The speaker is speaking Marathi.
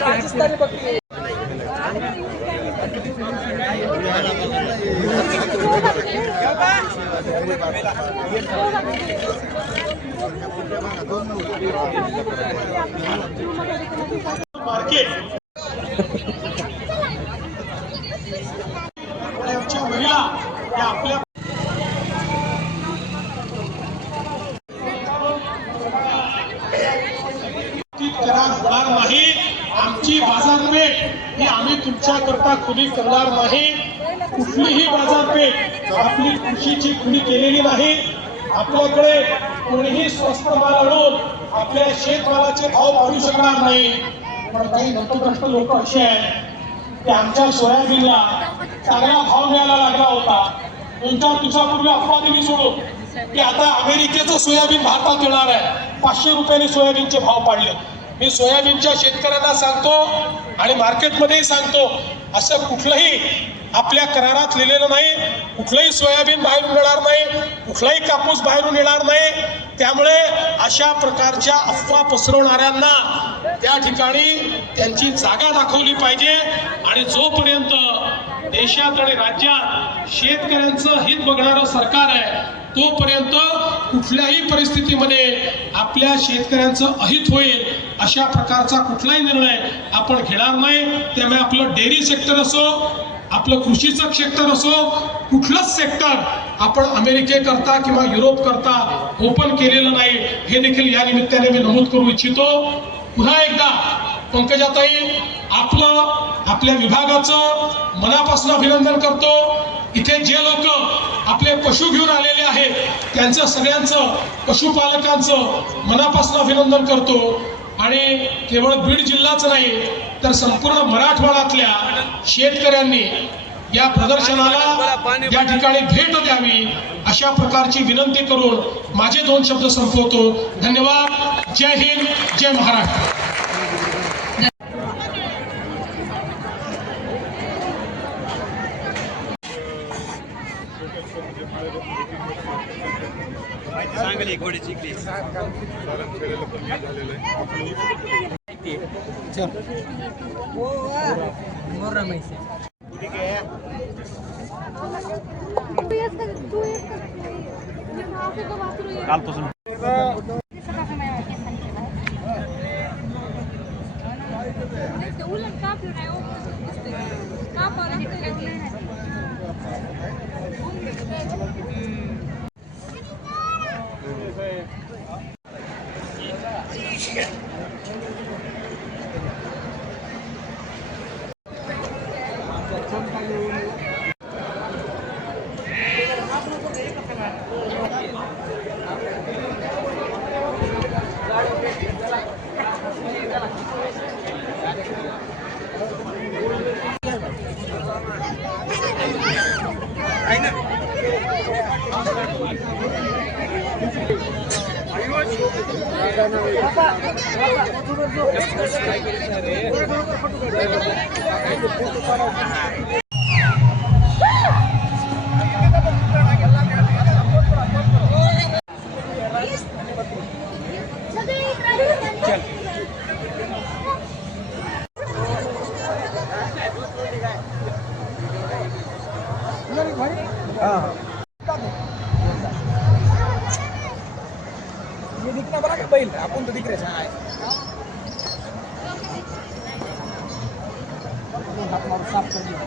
राजस्थानी बकरी मार्केट महिला या आपल्या होणार नाही। आमची बाजारपेठ ही आम्ही तुमच्याकरता खुली करणार नाही। कुठलीही बाजारपेठ आपली कृषीची खुली केलेली नाही। आपल्याकडे कोणीही स्वस्त माल आणून आपल्या शेतमालाचे भाव वाढवू शकणार नाही। पण काही नतकष्ट लोक असे आहेत की आमच्या सोयाबीनला चांगला भाव मिळायला लागला होता। 2-4 दिवसापूर्वी अफवा दिली सोडून की आता अमेरिकेचं सोयाबीन भारतात येणार आहे। 500 रुपयांनी सोयाबीनचे भाव पाडले। मी सोयाबीनच्या शेतकऱ्यांना सांगतो आणि मार्केटमध्येही सांगतो, असं कुठलंही आपल्या करारात लिहिलेलं नाही। कुठलंही सोयाबीन बाहेरून येणार नाही, कुठलाही कापूस बाहेरून येणार नाही। त्यामुळे अशा प्रकारच्या अफवा पसरवणाऱ्यांना त्या ठिकाणी त्यांची जागा दाखवली पाहिजे। आणि जोपर्यंत देशात आणि राज्यात शेतकऱ्यांचं हित बघणारं सरकार आहे तोपर्यंत कुठल्याही परिस्थितीमध्ये आपल्या शेतकऱ्यांचं अहित होईल अशा प्रकारचा कुठलाही निर्णय आपण घेणार नाही। त्यामुळे आपलं डेअरी सेक्टर असो, आपलं कृषीचं सेक्टर असो, कुठलंच सेक्टर आपण अमेरिकेकरता किंवा युरोप करता ओपन केलेलं नाही हे देखील या निमित्ताने मी नमूद करू इच्छितो। पुन्हा एकदा पंकजाताई आपल्या विभागाचं मनापासून अभिनंदन करतो। इथे जे लोक आपले पशु घेऊन आलेले आहेत त्यांचं सगळ्यांचं पशुपालकांचं मनापासून अभिनंदन करतो। आणि केवळ बीड जिल्हाच नाही तर संपूर्ण मराठवाड्यातल्या शेतकऱ्यांनी या प्रदर्शनाला या ठिकाणी भेट द्यावी अशा प्रकारची विनंती करून माझे 2 शब्द संपवतो। धन्यवाद। जय हिंद, जय महाराष्ट्र। सांगली घोडी चिकली कालपासून ये दिखना बड़ा बैल आपण तो दिख रहे साफ कर दिया।